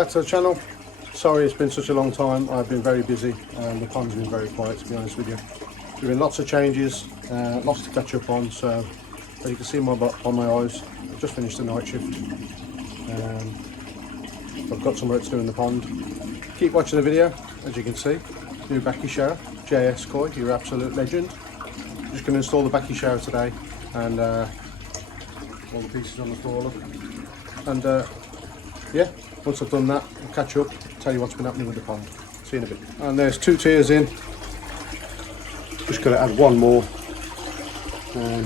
back to the channel. Sorry it's been such a long time. I've been very busy and the pond's been very quiet, to be honest with you. There's been lots of changes, lots to catch up on, so as you can see on my eyes, I've just finished the night shift. I've got some work to do in the pond. Keep watching the video. As you can see, new Bakki shower, JS Koi, your absolute legend. I'm just going to install the Bakki shower today, and all the pieces on the floor, look. And yeah, once I've done that, I'll catch up, tell you what's been happening with the pond. See you in a bit. And there's 2 tiers in. Just going to add one more. I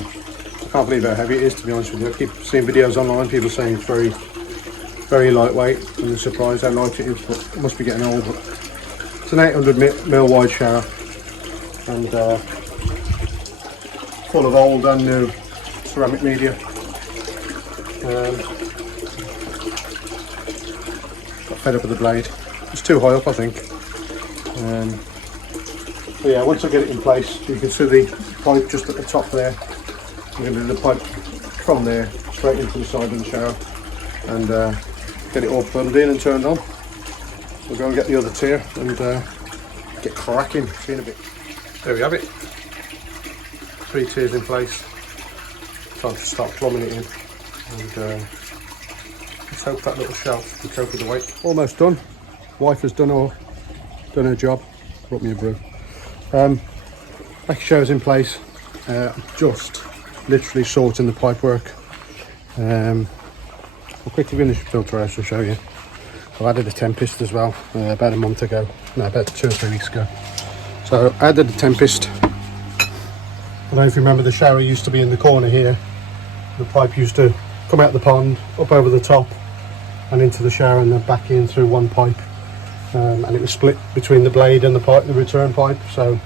can't believe how heavy it is, to be honest with you. I keep seeing videos online, people saying it's very lightweight, and I'm surprised how light it is, but it must be getting old. But it's an 800 ml wide shower, and full of old and new ceramic media. Got fed up with the blade. It's too high up, I think. But yeah, once I get it in place, you can see the pipe just at the top there. I'm going to do the pipe from there straight into the side of the shower, and get it all plumbed in and turned on. We'll go and get the other tier and get cracking. See you in a bit. There we have it. 3 tiers in place. Time to start plumbing it in, and let's hope that little shelf can cope with the weight. Almost done. Wife has done her job. Brought me a brew. Bakki shower's in place. Just literally sorting the pipe work. I'll quickly finish the filter house to show you. I've added a Tempest as well about a month ago. No, about 2 or 3 weeks ago. So I added the Tempest. I don't know if you remember, the shower used to be in the corner here. The pipe used to come out the pond, up over the top and into the shower, and then back in through one pipe. And it was split between the blade and the pipe, the return pipe. So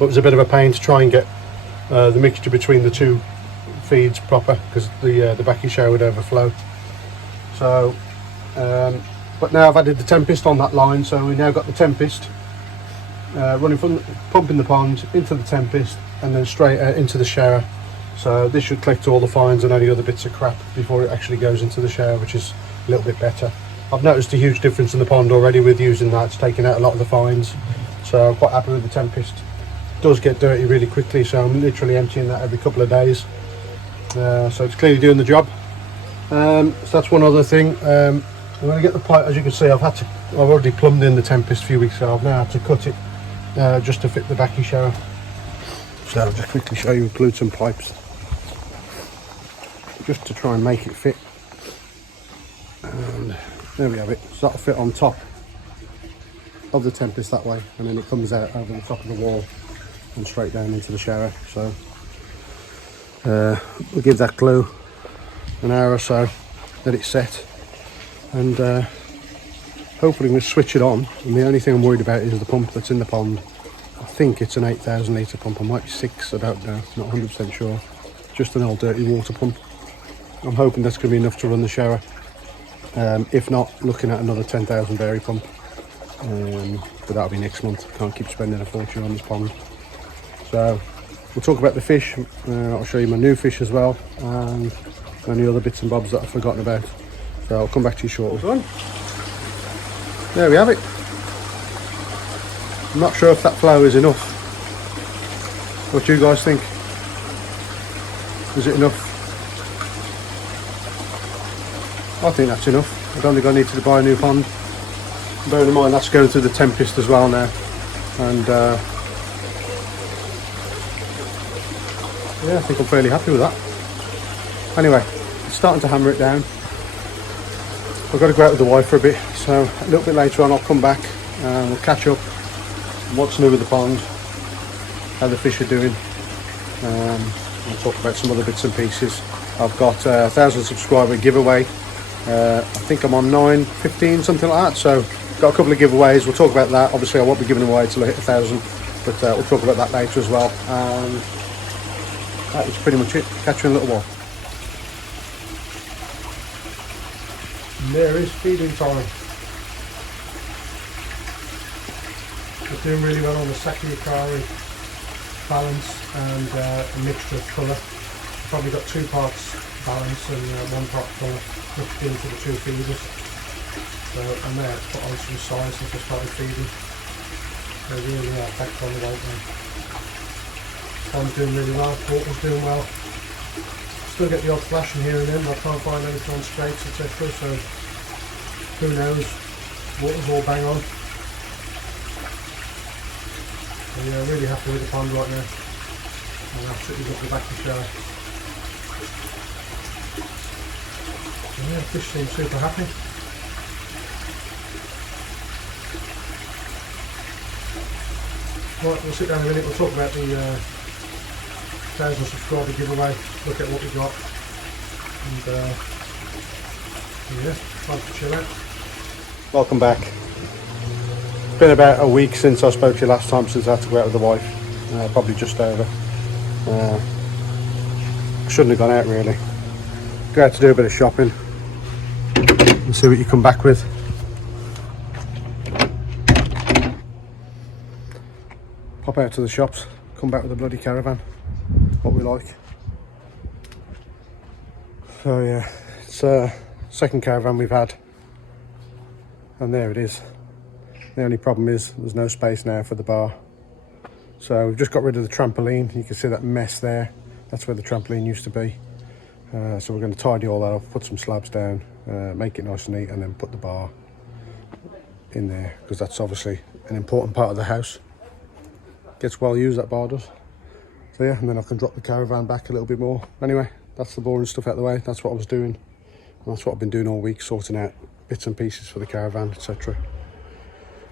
it was a bit of a pain to try and get the mixture between the 2 feeds proper, because the Bakki shower would overflow. So, but now I've added the Tempest on that line, so we now got the Tempest running from pumping the pond into the Tempest and then straight out into the shower. So this should collect all the fines and any other bits of crap before it actually goes into the shower, which is a little bit better. I've noticed a huge difference in the pond already with using that. It's taking out a lot of the fines, so I'm quite happy with the Tempest. It does get dirty really quickly, so I'm literally emptying that every couple of days. So it's clearly doing the job. So that's one other thing. I'm going to get the pipe. As you can see, I've already plumbed in the Tempest a few weeks ago. I've now had to cut it just to fit the Bakki shower. So I'll just quickly show you, glued some pipes just to try and make it fit. And there we have it. So that'll fit on top of the Tempest that way, and then it comes out over the top of the wall and straight down into the shower. So we'll give that glue an hour or so, let it set, and hopefully we'll switch it on. And the only thing I'm worried about is the pump that's in the pond. I think it's an 8,000 litre pump, I might be 6, I don't know, not 100% sure. Just an old dirty water pump. I'm hoping that's going to be enough to run the shower. If not, looking at another 10,000 berry pump, but that'll be next month. Can't keep spending a fortune on this pond. So we'll talk about the fish. I'll show you my new fish as well, and any other bits and bobs that I've forgotten about. So I'll come back to you shortly. There we have it. I'm not sure if that flow is enough. What do you guys think? Is it enough? I think that's enough. I don't think I need to buy a new pond. Bearing in mind that's going through the Tempest as well now, and yeah, I think I'm fairly happy with that. Anyway, it's starting to hammer it down. I've got to go out with the wife for a bit, so a little bit later on I'll come back and we'll catch up on what's new with the pond, how the fish are doing. We'll talk about some other bits and pieces. I've got a 1,000 subscriber giveaway. I think I'm on 9:15, something like that, so got a couple of giveaways. We'll talk about that. Obviously I won't be giving away until I hit 1,000, but we'll talk about that later as well. And that is pretty much it. Catch you in a little while. And there is feeding time. We're doing really well on the Sakura balance and a mixture of colour. Probably got 2 parts balance and 1 part colour mixed into the 2 feeders. So I may have to put on some size since I started feeding. They really are back on the weight now. Pond's doing really well, water's doing well. Still get the odd flashing here and then, but I can't find anything on straights, etc. So who knows? Water's all bang on. So yeah, really happy with the pond right now. And absolutely love the Bakki shower. So yeah, fish seems super happy. Right, we'll sit down in a minute, we'll talk about the 1,000 subscriber giveaway, look at what we got, and yeah, time to chill out. Welcome back. It's been about a week since I spoke to you last time, since I had to go out with the wife, probably just over. I shouldn't have gone out really. Go out to do a bit of shopping and see what you come back with. Pop out to the shops, come back with a bloody caravan, what we like. So yeah, it's second caravan we've had, and there it is. The only problem is there's no space now for the bar. So we've just got rid of the trampoline. You can see that mess there. That's where the trampoline used to be. So we're going to tidy all that up, put some slabs down, make it nice and neat, and then put the bar in there, because that's obviously an important part of the house. Gets well used, that bar does. So yeah, and then I can drop the caravan back a little bit more. Anyway, that's the boring stuff out of the way. That's what I was doing. And that's what I've been doing all week, sorting out bits and pieces for the caravan, etc.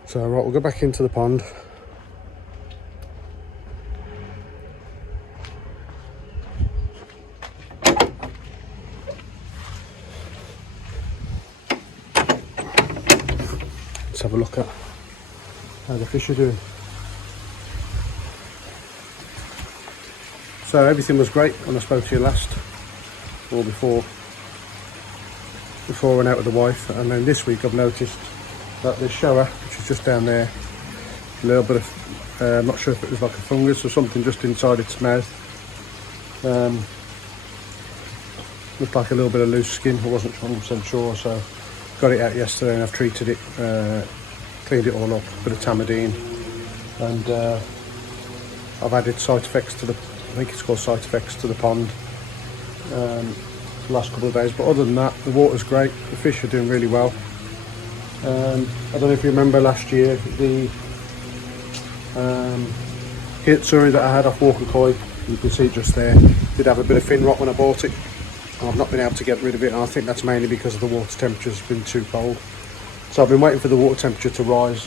So right, we'll go back into the pond. Let's have a look at how the fish are doing. So everything was great when I spoke to you last, or before I went out with the wife, and then this week I've noticed that the shower, which is just down there, a little bit of, I'm not sure if it was like a fungus or something just inside its mouth. Looked like a little bit of loose skin, I wasn't 100% sure, so got it out yesterday and I've treated it, cleaned it all up, bit of Tamidine, and I've added side effects to the, I think it's called side effects to the pond, the last couple of days. But other than that, the water's great, the fish are doing really well. I don't know if you remember last year, the Hitsuri that I had off Walker Koi, you can see just there, did have a bit of fin rot when I bought it. I've not been able to get rid of it, and I think that's mainly because of the water temperature's been too cold. So I've been waiting for the water temperature to rise,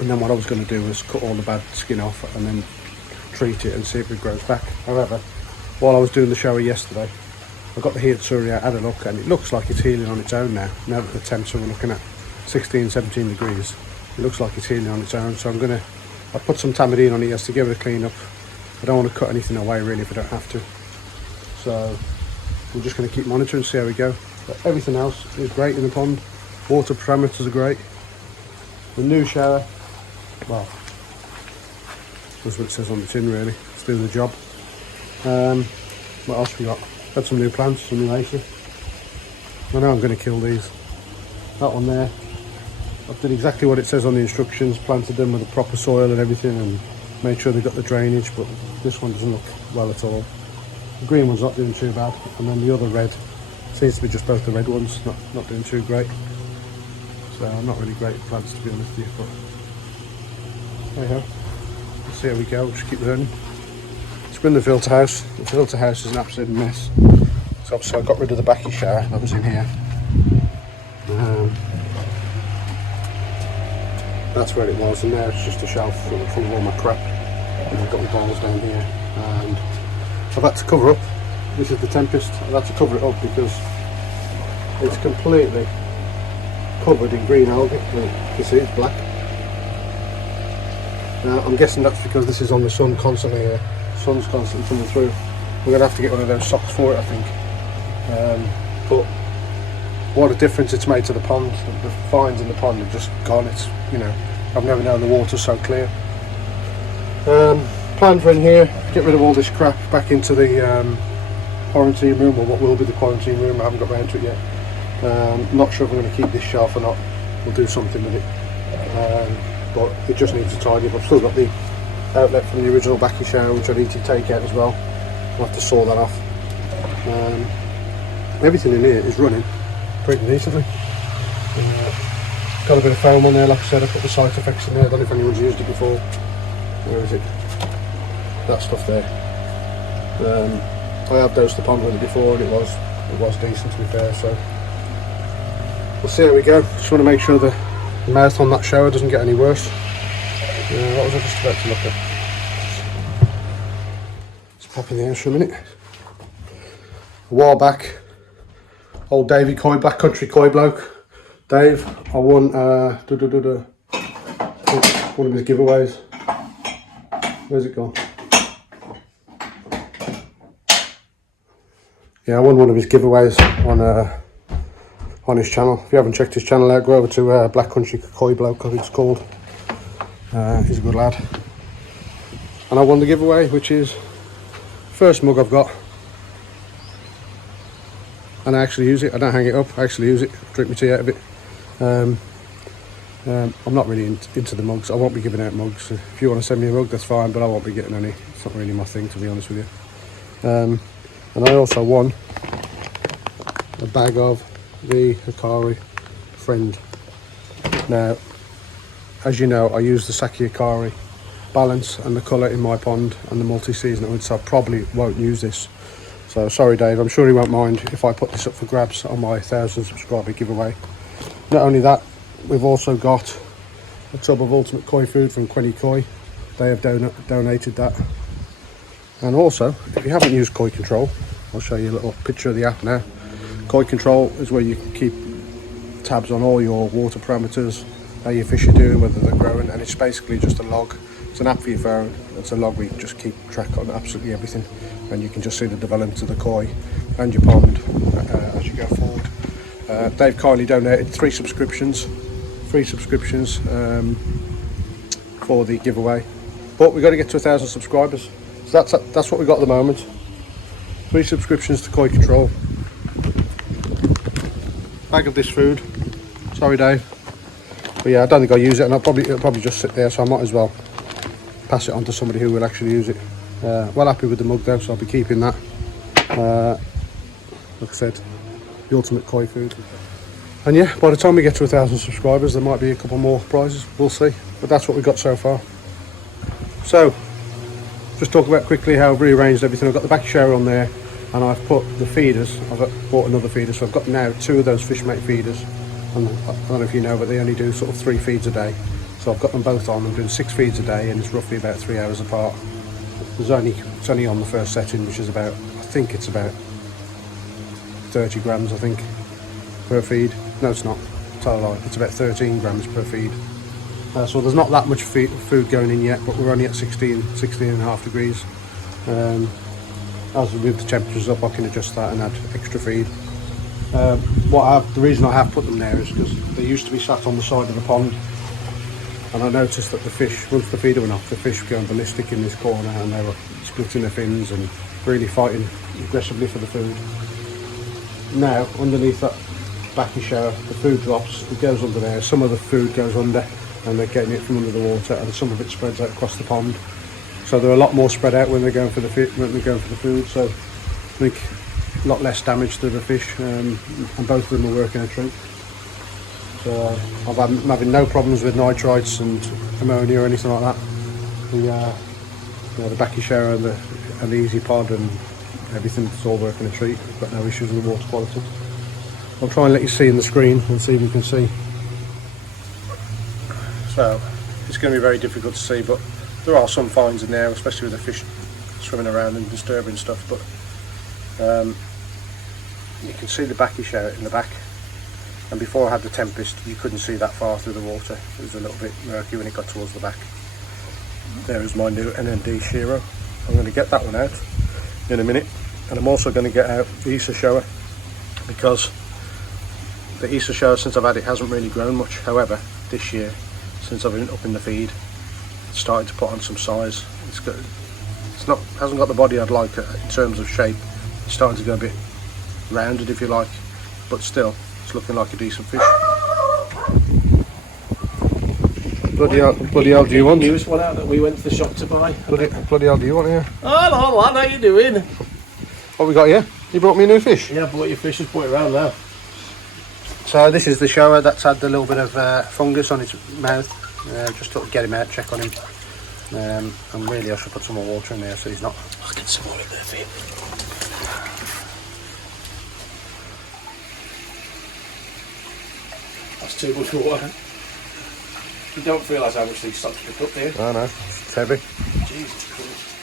and then what I was going to do was cut all the bad skin off and then treat it and see if it grows back. However, while I was doing the shower yesterday, I got the Hitsuri out, had a look, and it looks like it's healing on its own now that the temps are looking at 16, 17 degrees. It looks like it's healing on its own, so I put some Tamidine on it just to give it a clean up. I don't want to cut anything away really if I don't have to. So we're just going to keep monitoring and see how we go. But everything else is great in the pond. Water parameters are great. The new shower, well, that's what it says on the tin really. It's doing the job. What else we got? Got some new plants, some new acer. I know I'm going to kill these. That one there, I've done exactly what it says on the instructions, planted them with the proper soil and everything, and made sure they got the drainage, but this one doesn't look well at all. The green one's not doing too bad, and then the other red seems to be just both the red ones, not doing too great. So I'm not really great at plants, to be honest with you, but anyhow, let's see how we go. Just keep learning. It's been the filter house. The filter house is an absolute mess. So obviously I got rid of the Bakki shower that was in here. That's where it was, and now it's just a shelf full of all my crap. And I've got my bowls down here, and I've had to cover up. This is the Tempest. I've had to cover it up because it's completely covered in green algae. You can see it's black. Now I'm guessing that's because this is on the sun constantly here. Sun's constantly coming through. We're going to have to get one of those socks for it, I think. But what a difference it's made to the pond. The fines in the pond have just gone. It's, you know, I've never known the water so clear. Plan for in here, get rid of all this crap back into the quarantine room, or what will be the quarantine room. I haven't got around to it yet. Not sure if I'm going to keep this shelf or not. We'll do something with it, but it just needs a tidy up. I've still got the outlet from the original Bakki shower which I need to take out as well. I'll have to saw that off. Everything in here is running pretty decently. Got a bit of foam on there, like I said. I put the site effects in there. I don't know if anyone's used it before. Where is it? That stuff there. I have dosed the pond with it before and it was decent, to be fair, so we'll see how we go. Just want to make sure the mouth on that shower doesn't get any worse. What was I just about to look at? Let's pop in the house for a minute. A while back, old Davey Coy, Black Country Coy bloke, Dave, I won one of his giveaways. Where's it gone? Yeah, I won one of his giveaways on his channel. If you haven't checked his channel out, go over to Black Country Coy bloke, I think it's called. He's a good lad. And I won the giveaway, which is first mug I've got. And I actually use it. I don't hang it up, I actually use it. Drink my tea out of it. I'm not really into the mugs. I won't be giving out mugs. If you want to send me a mug, that's fine, but I won't be getting any. It's not really my thing, to be honest with you. And I also won a bag of the Hikari Friend. Now, as you know, I use the Saki Hikari balance and the colour in my pond and the multi-season, so I probably won't use this. So sorry Dave, I'm sure he won't mind if I put this up for grabs on my 1,000 subscriber giveaway. Not only that, we've also got a tub of ultimate koi food from Quenny Koi. They have donated that. And also, if you haven't used Koi Control, I'll show you a little picture of the app now. Koi Control is where you can keep tabs on all your water parameters, how your fish are doing, whether they're growing, and it's basically just a log. It's an app for your phone. It's a log where you can just keep track on absolutely everything, and you can just see the development of the koi and your pond as you go forward. They've kindly donated 3 subscriptions for the giveaway, but we've got to get to 1,000 subscribers. So that's what we've got at the moment. 3 subscriptions to Koi Control. Bag of this food. Sorry Dave, but yeah, I don't think I'll use it, and it'll probably just sit there, so I might as well pass it on to somebody who will actually use it. Well happy with the mug though, so I'll be keeping that. Like I said, the ultimate koi food. And yeah, by the time we get to 1,000 subscribers, there might be a couple more prizes, we'll see. But that's what we've got so far. So, just talk about quickly how I've rearranged everything. I've got the Bakki shower on there, and I've put the feeders. I've bought another feeder, so I've got now 2 of those Fishmate feeders. And I don't know if you know, but they only do sort of 3 feeds a day. So I've got them both on. I'm doing 6 feeds a day, and it's roughly about 3 hours apart. It's only on the first setting, which is about, I think it's about 30 grams, I think, per feed. No, it's not. Tell a lie. It's about 13 grams per feed. So there's not that much food going in yet, but we're only at 16 and a half degrees. As we move the temperatures up, I can adjust that and add extra feed. The reason I have put them there is because they used to be sat on the side of the pond, and I noticed that the fish, once the feeder went off, the fish were going ballistic in this corner, and they were splitting their fins and really fighting aggressively for the food. Now, underneath that Bakki shower, the food drops, it goes under there, some of the food goes under, and they're getting it from under the water, and some of it spreads out across the pond. So they're a lot more spread out when they're going for the food. So I think a lot less damage to the fish, and both of them are working a treat. So I'm having no problems with nitrites and ammonia or anything like that. The Bakki shower and the Easy Pod and everything's all working a treat. I've got no issues with the water quality. I'll try and let you see in the screen and see if you can see. So it's going to be very difficult to see, but there are some finds in there, especially with the fish swimming around and disturbing stuff. But you can see the Bakki shower in the back, and before I had the tempest you couldn't see that far through the water. It was a little bit murky when it got towards the back. There is my new NND Shiro. I'm going to get that one out in a minute, and I'm also going to get out the Isa shower, because the Isa shower, since I've had it, hasn't really grown much. However, this year, since I've been up in the feed, it's starting to put on some size. Hasn't got the body I'd like in terms of shape. It's starting to go a bit rounded, if you like, but still It's looking like a decent fish. Bloody hell do you want? Newest one out that we went to the shop to buy. Bloody hell do you want here? Hello lad, how you doing? What we got here? You brought me a new fish? Yeah, I bought your fish, just brought it around now. So this is the shower that's had a little bit of fungus on its mouth. Just thought I'd get him out, check on him. And really I should put some more water in there so he's not... I'll get some more in there for you. That's too much water. You don't realise how much these stocks pick up, do you? I know, it's heavy. Jesus Christ.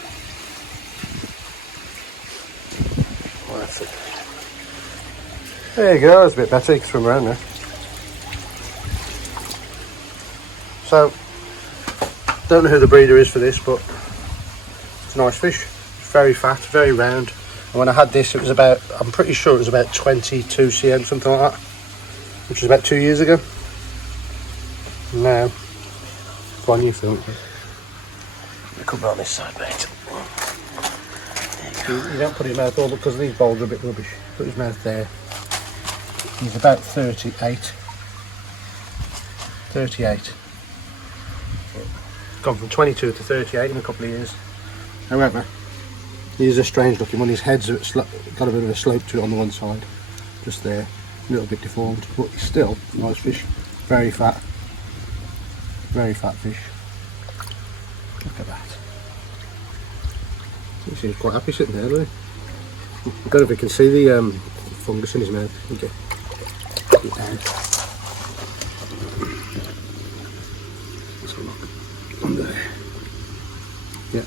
Well, that's it. There you go, that's a bit better, you can swim around now. So, don't know who the breeder is for this, but it's a nice fish. It's very fat, very round. And when I had this, it was about, I'm pretty sure it was about 22 cm, something like that, which was about 2 years ago. Now, go on, you film. Come round this side, mate. You don't put his mouth all because these bowls are a bit rubbish. Put his mouth there. He's about 38. 38. Gone from 22 to 38 in a couple of years. However, he's a strange looking one. His head's got a bit of a slope to it on the one side. Just there. A little bit deformed. But he's still a nice fish. Very fat. Very fat fish. Look at that. He seems quite happy sitting there, doesn't he? I don't know if you can see the fungus in his mouth. Okay. Let's have a look. Under there. Yeah.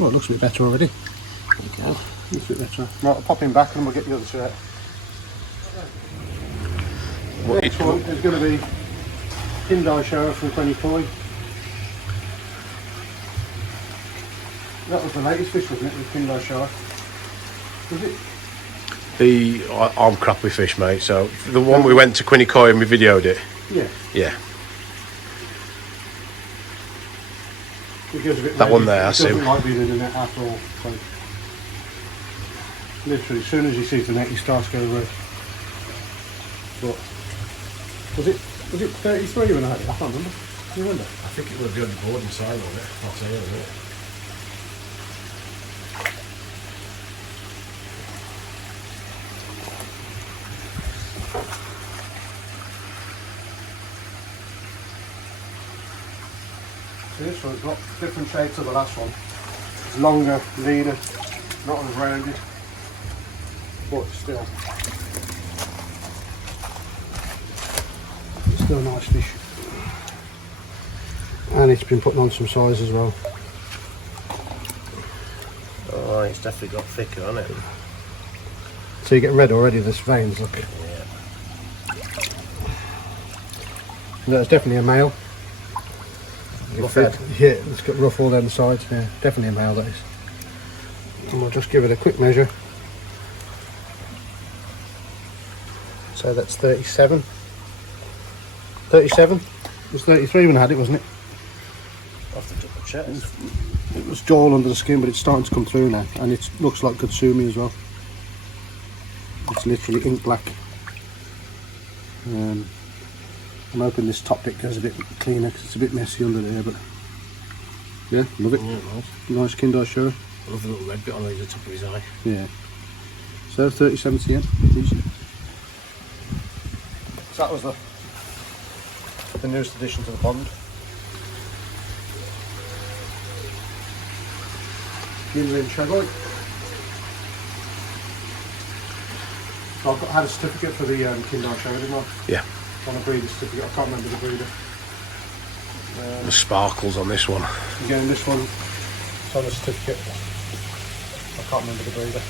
Oh, it looks a bit better already. There you go. Looks a bit better. Right, I'll pop him back and we'll get the other two out. The next one is going to be Kindai shower from 20 That was the latest fish, wasn't it, the Kindai shower? Was it? I'm crap with fish, mate, so the one we went to Quinnicoy and we videoed it. Yeah. Yeah. It gives a bit That one there, I see. It doesn't like being in the net at all. So literally, as soon as he sees the net, he starts going red. But was it 33 when I had it? I can't remember. Do you remember? I think it was the only boarding sign on it. I'll say it. So this one's got different shape to the last one. It's longer, leaner, not as rounded, but still a nice fish. And it's been putting on some size as well. Oh, it's definitely got thicker, hasn't it? So you're getting red already, this veins, look. Yeah. That's definitely a male. Rough head. Yeah, it's got rough all down the sides, yeah. Definitely a male, that is. And we'll just give it a quick measure. So that's 37. 37? It was 33 when I had it, wasn't it? I'll have to double check. It was jaw under the skin, but it's starting to come through now. And it looks like Kutsumi as well. It's literally ink black. I'm hoping this top bit goes a bit cleaner because it's a bit messy under there, but yeah, love it. Yeah, Nice Kindai shower. I love the little red bit on the top of his eye. Yeah. So 37 cm. So that was the newest addition to the pond. Gimlin Shagoy. So I had a certificate for the Kindai shower, didn't I? Yeah. On a breeder certificate, I can't remember the breeder. The sparkles on this one. Again, this one, it's on a certificate. I can't remember the breeder.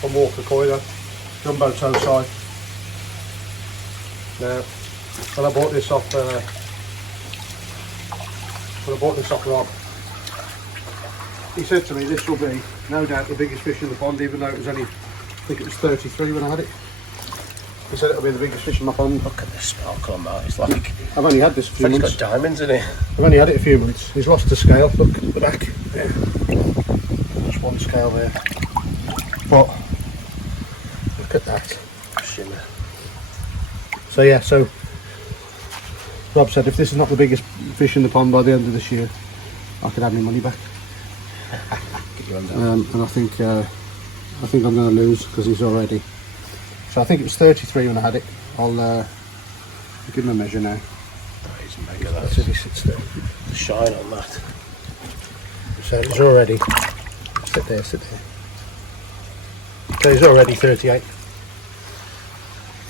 From Walker Koi though. Jumbo toe side. Now, when I bought this off Rob, he said to me this will be no doubt the biggest fish in the pond, even though it was only, I think it was 33 when I had it. He said it'll be the biggest fish in my pond. Look at this sparkle on that. It's like I've only had this a few it's months. got diamonds in it. I've only had it a few months. He's lost the scale. Look at the back. There. Just one scale there. But So yeah, so Rob said if this is not the biggest fish in the pond by the end of this year, I could have my money back. Get your hand out. And I think I'm going to lose because he's already. So I think it was 33 when I had it. I'll give him a measure now. Oh, he's mega, That's that. it, he sits there. The shine on that. So he's already. Sit there, sit there. So he's already 38.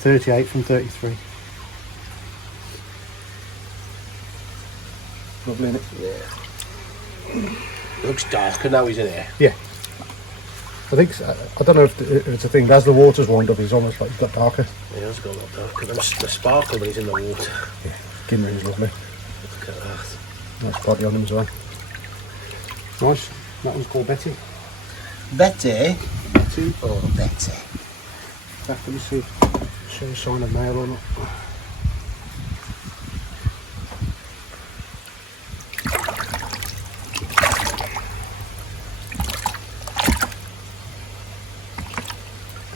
38 from 33. Lovely, isn't it? Yeah. It looks darker now he's in here. Yeah. I think, I don't know if it's a thing, as the water's warmed up, it's almost like it's got darker. He has got a lot darker. The sparkle when he's in the water. Yeah, Ginring's lovely. Look at that. Nice body on him as well. Nice. That one's called Betty. Betty? Betty. Oh, Betty. Let me see. Show a sign of male or not.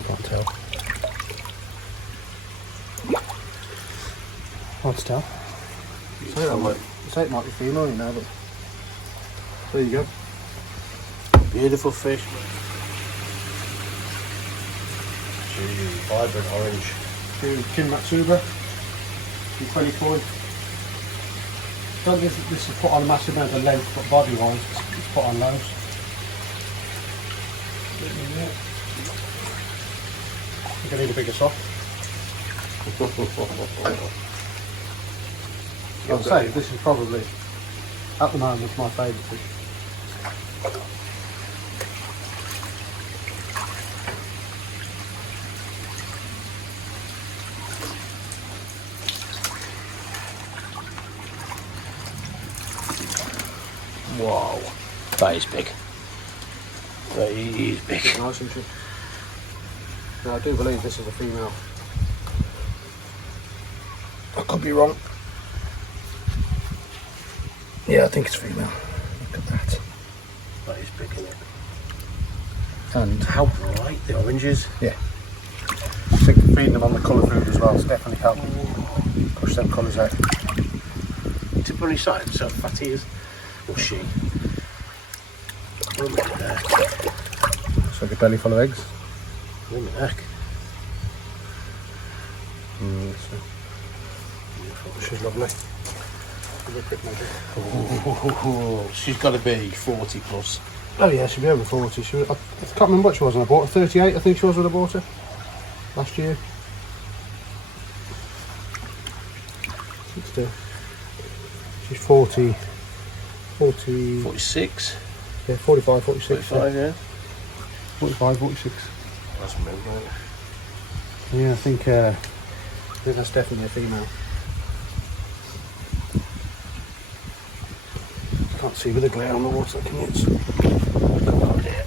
Can't tell. Hard to tell. Say it might be female, you know, but there you go. Beautiful fish. Vibrant orange. Kin Matsuba in 24. Don't think this is put on a massive amount of length, but body wise it's put on loads. I think I need a bigger sock. I'll say this is probably at the moment my favourite fish. Wow. That is big. That is big. Nice, isn't it? Now, I do believe this is a female. I could be wrong. Yeah, I think it's female. Look at that. That is big, isn't it? And How bright the orange is. yeah, I think feeding them on the colour food as well is definitely helping push them colours out. Tip on his side, so fat he is. Or she. Oh, look at that. It's like a belly full of eggs. Oh, my neck. She's lovely. Give her a quick measure. Oh, she's got to be 40 plus. Oh yeah, she'll be over 40. She was, I can't remember what she was when I bought her. 38 I think she was when I bought her last year. 60. She's 40. 46. Yeah, 45, 46. 45, yeah. 45, 46. That's mint, right? Yeah, I think that's definitely a female. Can't see with the glare on the water, can you? Oh, dear.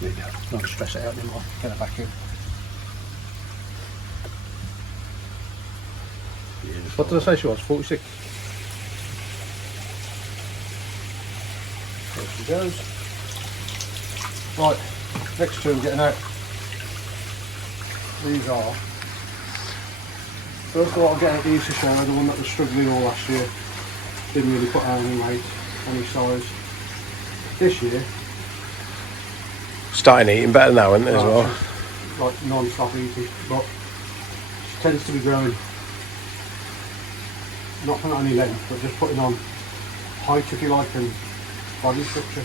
There you go. Don't stress it out anymore. Get it back in. Beautiful. What did I say she was? 46? There she goes. Right, next two I'm getting out. These are. First of all, I'm getting out the Easter shower, the one that was struggling all last year. Didn't really put out any weight, any size. This year, Starting eating better now, isn't it, as well? she's like non-stop eating, but she tends to be growing. Not putting on any length, but just putting on height, if you like, and body structure.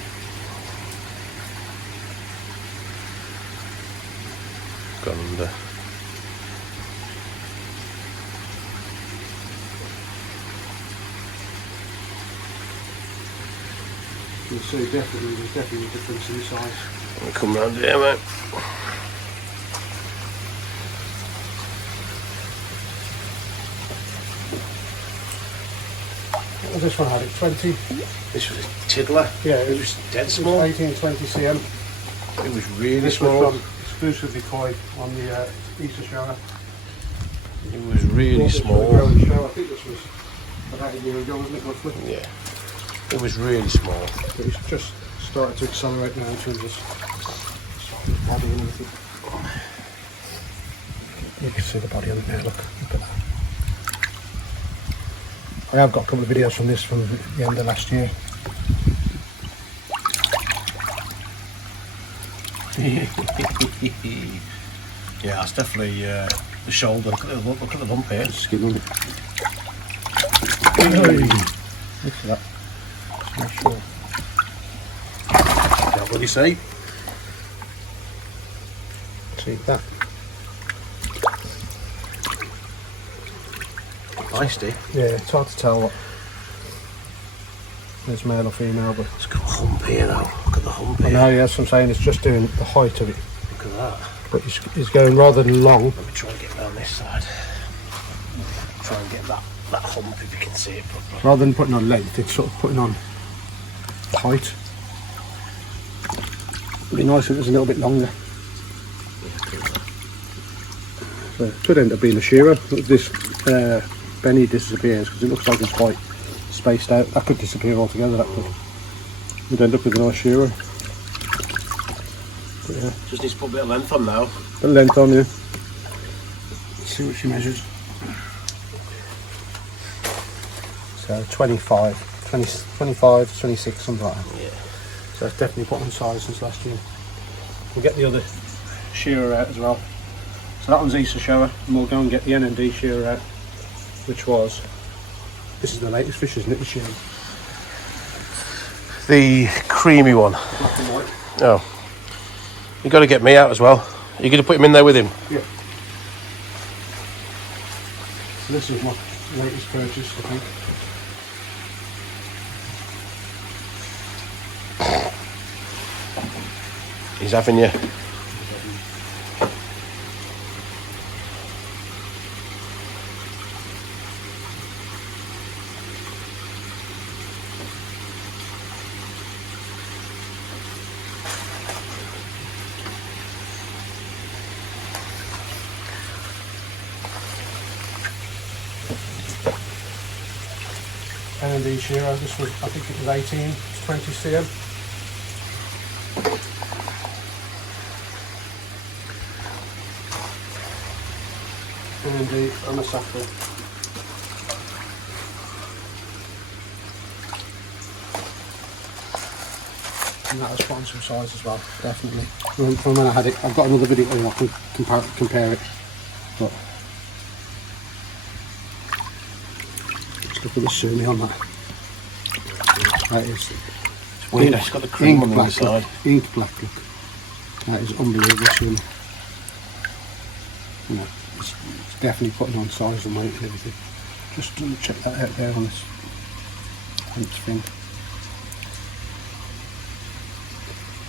Gone under. You'll see there's definitely a difference in size. I'll come round here, mate. What was this one had? It 20? This was a tiddler. Yeah, It was dead small. 18, 20 cm. It was really This small. was exclusively koi on the Easter shower. It was really small. I think this was about a year ago, wasn't it, roughly? Yeah. It was really small. But it's just started to accelerate now in terms of body and everything. You can see the body on it now, look at that. I have got a couple of videos from this from the end of last year. Yeah, it's definitely the shoulder. Look at the lump here. Skin on it. Look at that. Not sure. What do you say? See that? Feisty. Yeah, it's hard to tell what is male or female, but It's got a hump here though. Look at the hump I here. know, yes, I'm saying it's just doing the height of it, Look at that. but it's going rather long. Let me try and get down this side. Try and get that hump if you can see it properly. Rather than putting on length, it's sort of putting on height. It'd be nice if it was a little bit longer. So it could end up being a shearer if this Benny disappears, because it looks like it's quite spaced out. That could disappear altogether, that could. We'd end up with a nice shearer. But yeah, Just needs to put a bit of length on now. the length on here. Let's see what she measures. So 25, 26, something like that. Yeah. So it's definitely put on size since last year. We'll get the other shearer out as well. So that one's Easter shower, and we'll go and get the NND shearer out, which was, this is the latest fish, isn't it, this year? The creamy one. Black and white. Oh. You got to get me out as well. You're going to put him in there with him? Yeah. So this is my latest purchase, I think. He's having you. NND shearer, this was, I think it was 18 to 20 cm. NND and a sapphire. And that has put on some size as well, definitely. From when I had it, I've got another video where I can compare it. But just look at the sumi on that. That is Weird, it's got the cream on the black, inside. look. Ink black look. That is unbelievable sumi. You know, it's definitely putting on size and weight and everything. Just check that out there on this thing.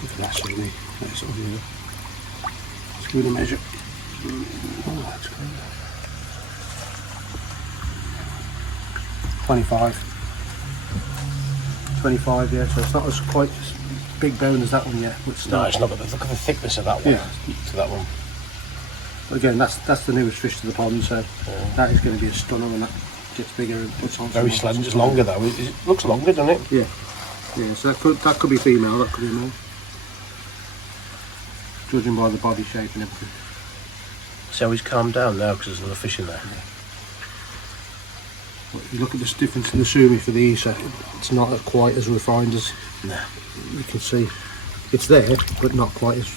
Look at that sumi. That is unreal. Let's give it a measure. Oh, that's good. 25, yeah, so it's not as quite as big bone as that one yet, but still. No, it's not. But look at the thickness of that one. Yeah. To that one. Again, that's the newest fish to the pond, so that is going to be a stunner when that gets bigger and puts on. Very slender. It's longer though. It looks longer, doesn't it? Yeah, yeah. So that could be female, that could be male, judging by the body shape and everything. So he's calmed down now because there's another fish in there. Yeah. But if you look at this difference in the sumi for the Isa, it's not quite as refined as No. you can see. It's there, but not quite as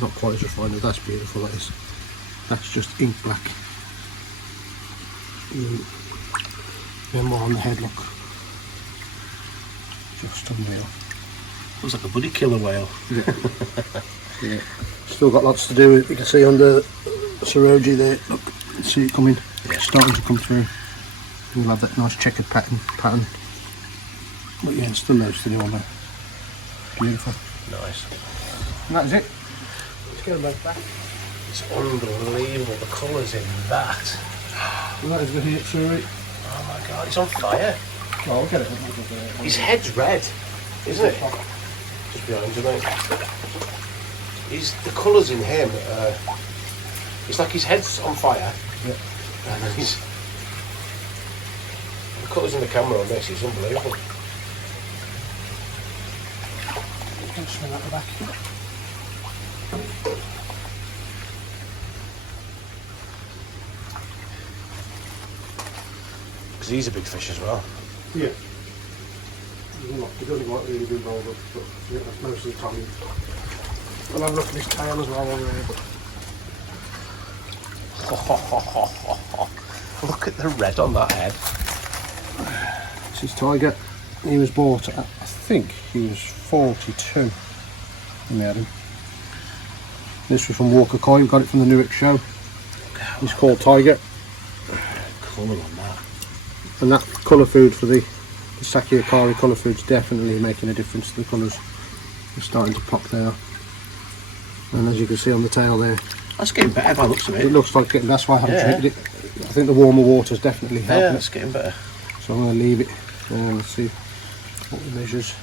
refined. That's beautiful. That is. That's just ink black. Then more on the head, look. Just unreal. Looks like a bloody killer whale. Yeah. Still got lots to do. You can see under Saroji there. Look, see it coming. Yeah. Starting to come through. We'll have that nice checkered pattern. But yeah, still loads to do on there. Beautiful. Nice. And that is it. Let's get them both back. It's unbelievable the colours in that. And that is the heat Suri. Oh my god, it's on fire. Oh, I'll get it. His head's red, isn't it? Just behind you, mate. the colours in him. It's like his head's on fire. Yeah. And then the colours in the camera on this is unbelievable. Let's swing out the back. Because he's a big fish as well. Yeah. He doesn't like really big rolled up, but yeah, that's most of the time. I'll have a look at his tail as well over here. But Look at the red on that head. this is Tiger. He was bought at, I think he was 42 when we had him. This was from Walker Koi, we got it from the Newark show. He's called Tiger. Colour on that. And that colour food for the Saki Akari colour food's definitely making a difference to the colours. They're starting to pop there. And as you can see on the tail there, That's getting better by the looks of it it. looks like getting, that's why I haven't Yeah. treated it. I think the warmer water's definitely Yeah, helping it's it. getting better. So I'm going to leave it. Let's see what the measures.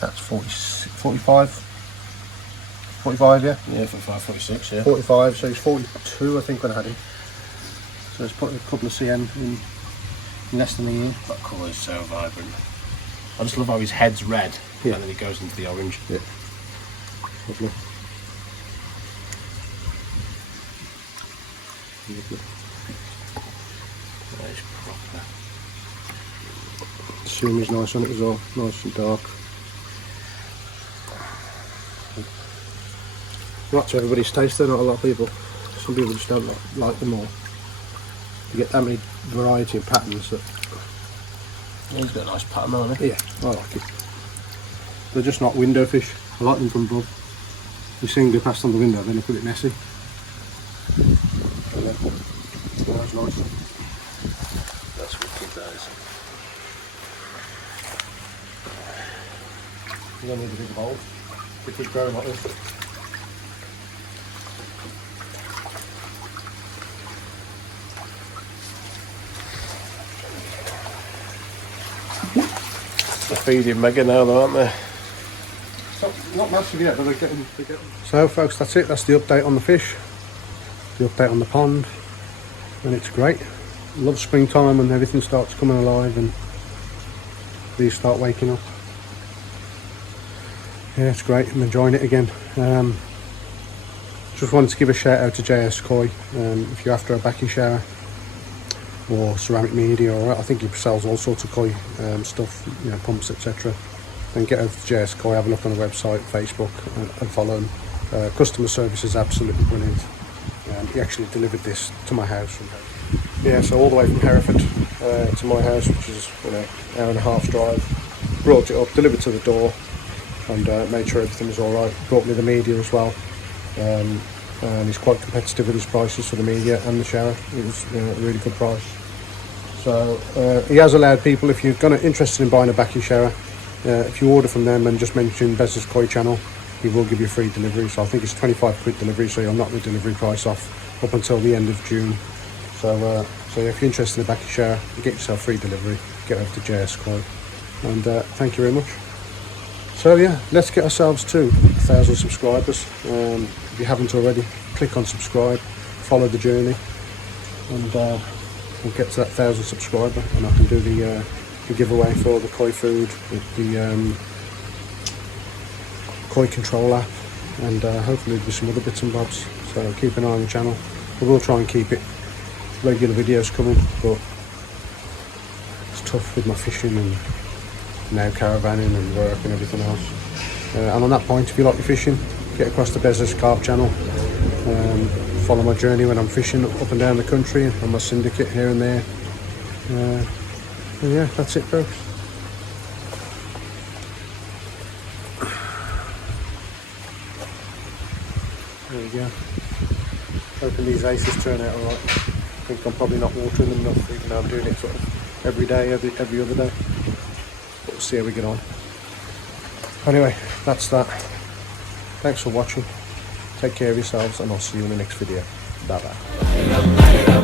That's 40, 45. 45, yeah? Yeah, 45, 46, yeah. 45, so he's 42 I think when I had him. So it's put a couple of CM in less than a year. That colour is so vibrant. I just love how his head's red Yeah. and then he goes into the orange. Yeah. Lovely. Lovely. That is proper. Sheen is nice on it as well, nice and dark. Not to everybody's taste, they're not a lot of people. Some people just don't like them all. You get that many variety of patterns that, He's got a nice pattern on it. yeah, I like it. They're just not window fish. I like them from above. You see them go past on the window, they look a bit messy. But, that's nice. That's wicked, that is. You don't need a big bowl. They keep growing like this. They're feeding mega now though, aren't they? Not massive yet, but they're getting. So folks, that's it. That's the update on the fish. The update on the pond. And it's great. Love springtime when everything starts coming alive and these start waking up. Yeah, it's great. I'm enjoying it again. Just wanted to give a shout out to JS Koi. If you're after a Bakki shower or ceramic media, or I think he sells all sorts of koi stuff, you know, pumps, etc. Then get over to JS Koi, have a look on the website, Facebook, and follow him. Customer service is absolutely brilliant. He actually delivered this to my house. Yeah, so all the way from Hereford to my house, which is, you know, hour and a half drive. Brought it up, delivered to the door, and made sure everything was all right. Brought me the media as well. And he's quite competitive with his prices for the media and the shower. It was a really good price. So he has allowed people, if you're interested in buying a Bakki shower, if you order from them and just mention Bez's Koi channel, he will give you free delivery. So I think it's 25 quid delivery, so you'll knock the delivery price off up until the end of June. So yeah, if you're interested in a Bakki shower, get yourself free delivery, get over to JS Koi. And thank you very much. So yeah, let's get ourselves to 1,000 subscribers. If you haven't already, click on subscribe, follow the journey, and we'll get to that 1,000 subscriber, and I can do the giveaway for the koi food with the koi control app, and hopefully there'll be some other bits and bobs. So keep an eye on the channel. We will try and keep it regular videos coming, but it's tough with my fishing and now caravanning and work and everything else. And on that point, if you like your fishing, get across the Bezos Carp channel. Follow my journey when I'm fishing up and down the country and my syndicate here and there. And yeah, that's it, folks. There we go. Hoping these aces turn out alright. I think I'm probably not watering them enough, even though I'm doing it sort of every day, every other day. But we'll see how we get on. Anyway, that's that. Thanks for watching. Take care of yourselves, and I'll see you in the next video. Bye bye.